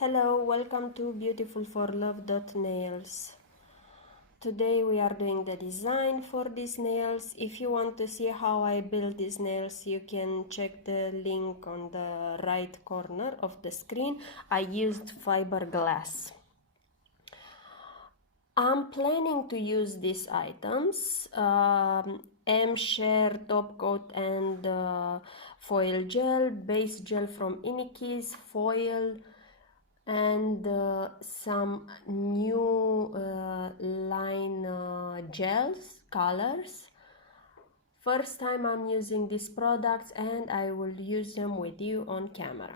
Hello, welcome to beautifulforlove.nails. Today we are doing the design for these nails. If you want to see how I build these nails, you can check the link on the right corner of the screen. I used fiberglass. I'm planning to use these items, M-Share top coat and foil gel, base gel from Inikis, foil, and some new line gels, colors. First time I'm using these products and I will use them with you on camera.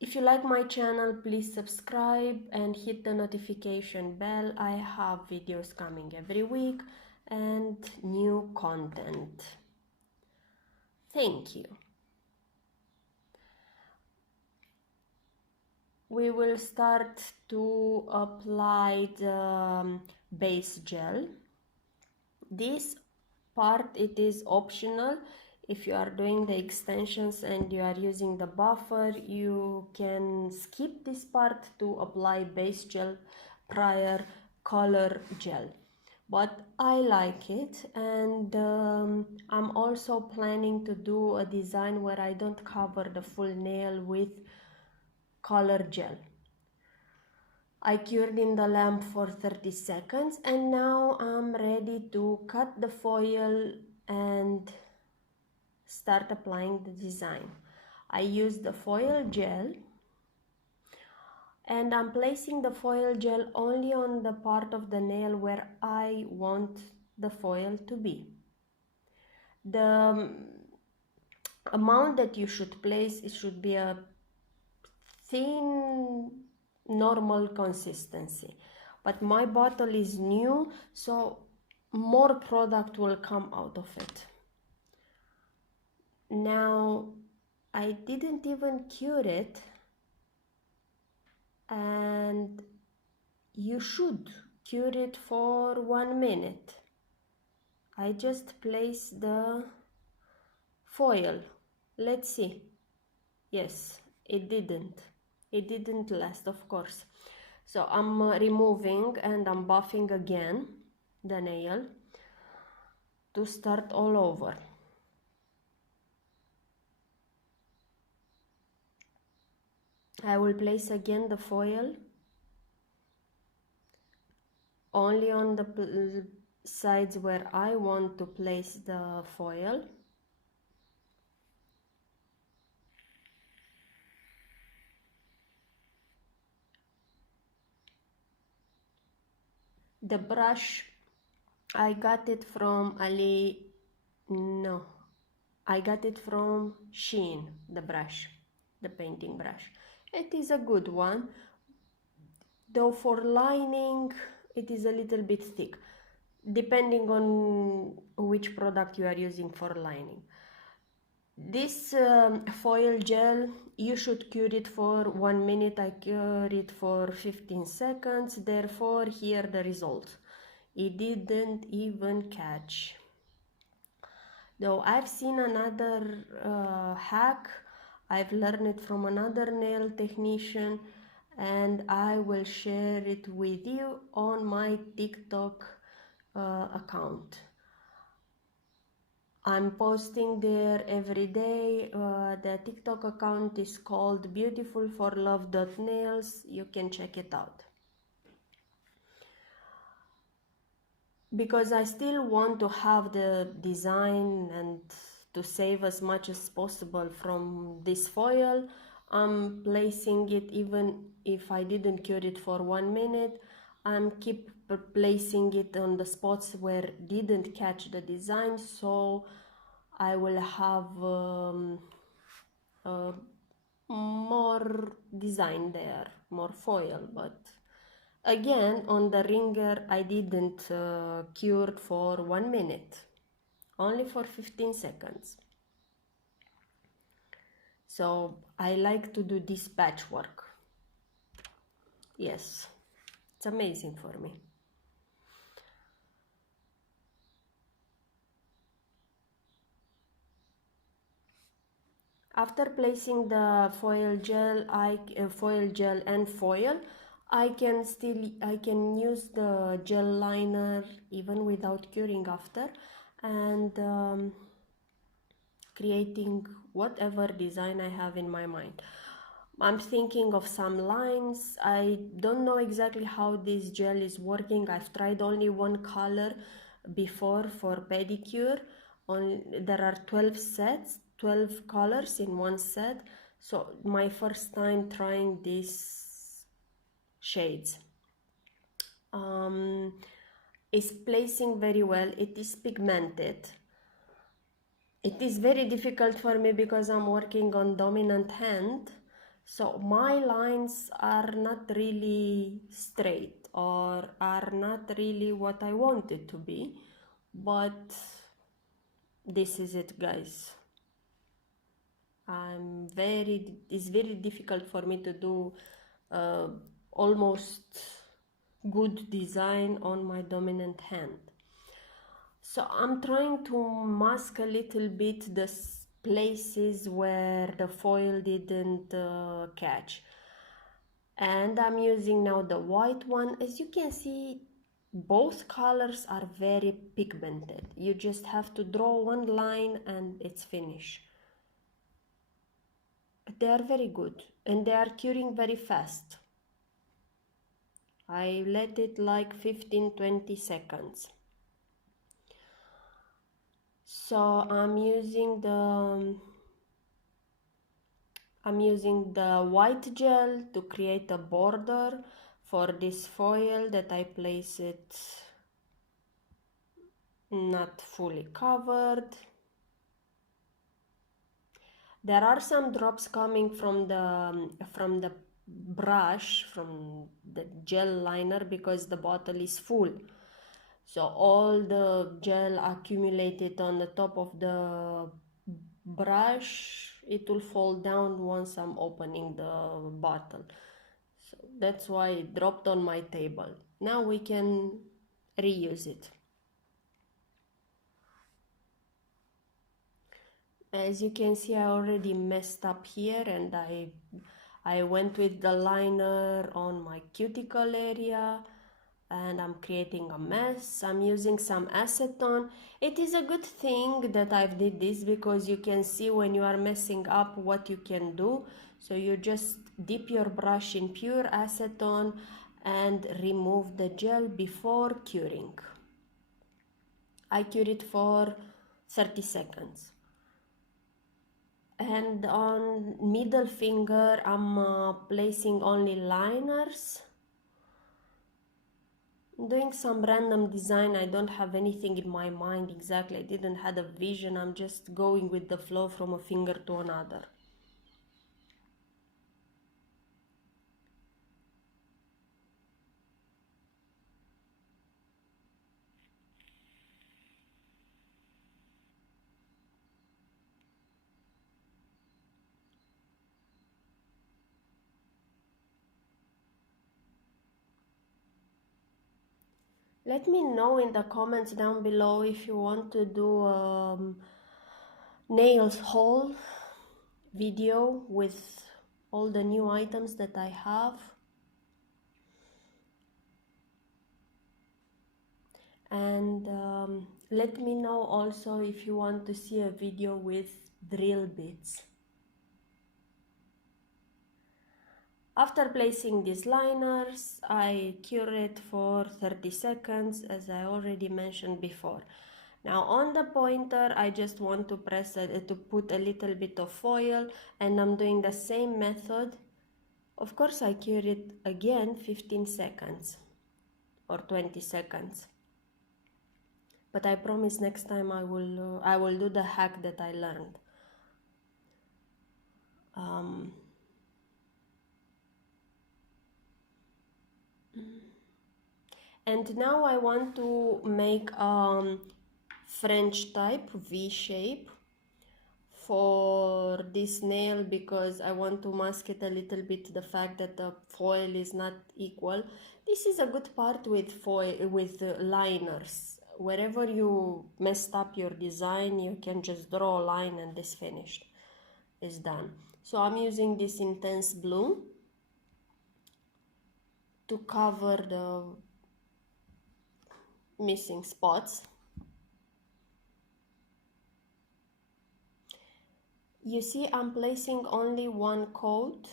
If you like my channel, please subscribe and hit the notification bell. I have videos coming every week and new content. Thank you. We will start to apply the base gel. This part, it is optional. If you are doing the extensions and you are using the buffer, you can skip this part to apply base gel prior color gel. But I like it, and I'm also planning to do a design where I don't cover the full nail with color gel. I cured in the lamp for 30 seconds and now I'm ready to cut the foil and start applying the design. I use the foil gel and I'm placing the foil gel only on the part of the nail where I want the foil to be. The amount that you should place, it should be a thin normal consistency, but my bottle is new, so more product will come out of it. Now I didn't even cure it, and you should cure it for 1 minute. I just place the foil. Let's see. Yes, it didn't last, of course. So I'm removing and I'm buffing again the nail to start all over. I will place again the foil only on the sides where I want to place the foil. The brush, I got it from I got it from Shein, the brush, the painting brush. It is a good one, though for lining it is a little bit thick, depending on which product you are using for lining. This foil gel, you should cure it for 1 minute. I cure it for 15 seconds, therefore here the result. It didn't even catch. Though I've seen another hack, I've learned it from another nail technician, and I will share it with you on my TikTok account. I'm posting there every day. The TikTok account is called beautifulforlove.nails. You can check it out. Because I still want to have the design and to save as much as possible from this foil, I'm placing it, even if I didn't cure it for 1 minute, I'm keep placing it on the spots where didn't catch the design, so I will have more design there, more foil. But again, on the ringer I didn't cure for 1 minute, only for 15 seconds. So I like to do this patchwork. Yes, it's amazing for me. After placing the foil gel, and foil, I can use the gel liner even without curing after, and creating whatever design I have in my mind. I'm thinking of some lines. I don't know exactly how this gel is working. I've tried only one color before for pedicure. There are 12 sets, 12 colors in one set. So my first time trying these shades. Is placing very well. It is pigmented. It is very difficult for me because I'm working on dominant hand, so my lines are not really straight or are not really what I want it to be, but this is it, guys. It's very difficult for me to do almost good design on my dominant hand. So I'm trying to mask a little bit the places where the foil didn't catch. And I'm using now the white one. As you can see, both colors are very pigmented. You just have to draw one line and it's finished. They are very good and they are curing very fast. I let it like 15-20 seconds. So I'm using the white gel to create a border for this foil that I place it not fully covered. There are some drops coming from the brush, from the gel liner, because the bottle is full. So all the gel accumulated on the top of the brush, it will fall down once I'm opening the bottle. So that's why it dropped on my table. Now we can reuse it. As you can see, I already messed up here and I went with the liner on my cuticle area and I'm creating a mess. I'm using some acetone. It is a good thing that I've did this because you can see when you are messing up what you can do. So you just dip your brush in pure acetone and remove the gel before curing. I cure it for 30 seconds. And on middle finger I'm placing only liners, doing some random design. I don't have anything in my mind exactly. I didn't have a vision. I'm just going with the flow from a finger to another. Let me know in the comments down below if you want to do nails haul video with all the new items that I have. And let me know also if you want to see a video with drill bits. After placing these liners, I cure it for 30 seconds, as I already mentioned before. Now on the pointer, I just want to press it to put a little bit of foil, and I'm doing the same method. Of course, I cure it again 15 seconds or 20 seconds. But I promise next time I will do the hack that I learned. And now I want to make French type V shape for this nail because I want to mask it a little bit, the fact that the foil is not equal. This is a good part with foil, with liners. Wherever you messed up your design, you can just draw a line and it's finished. is done. So I'm using this intense blue to cover the missing spots. You see, I'm placing only one coat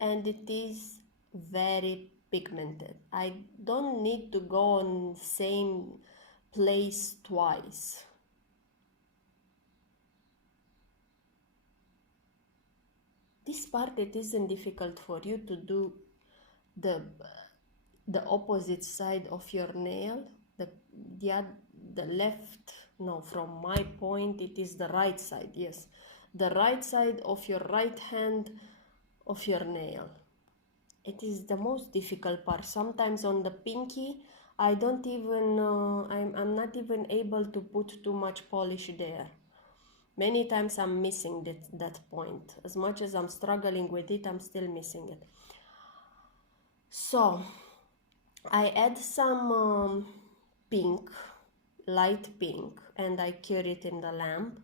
and it is very pigmented. I don't need to go on same place twice. This part, it isn't difficult for you to do the opposite side of your nail, the the left, no, from my point it is the right side, yes, the right side of your right hand of your nail. It is the most difficult part. Sometimes on the pinky I don't even I'm not even able to put too much polish there. Many times I'm missing that point. As much as I'm struggling with it, I'm still missing it. So I add some pink, light pink, and I cure it in the lamp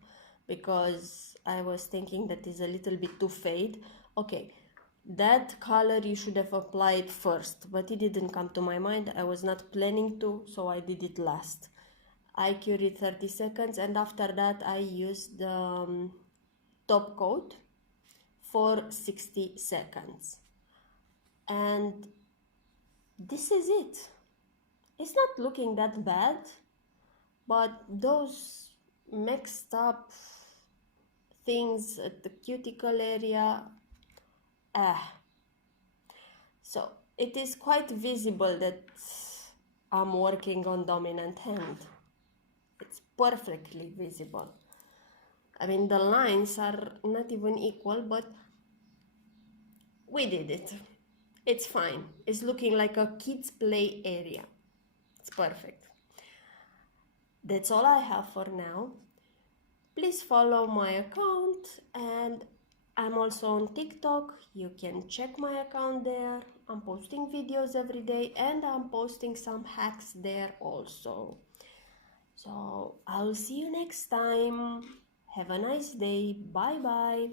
because I was thinking that is a little bit too fade. Okay, that color you should have applied first, but it didn't come to my mind. I was not planning to, so I did it last. I cure it 30 seconds, and after that I used the top coat for 60 seconds. And this is it. It's not looking that bad, but those mixed up things at the cuticle area, so it is quite visible that I'm working on dominant hand. It's perfectly visible. I mean, the lines are not even equal, but we did it. It's fine. It's looking like a kids play area. It's perfect. That's all I have for now. Please follow my account, and I'm also on TikTok. You can check my account there. I'm posting videos every day and I'm posting some hacks there also. So I'll see you next time. Have a nice day. Bye bye.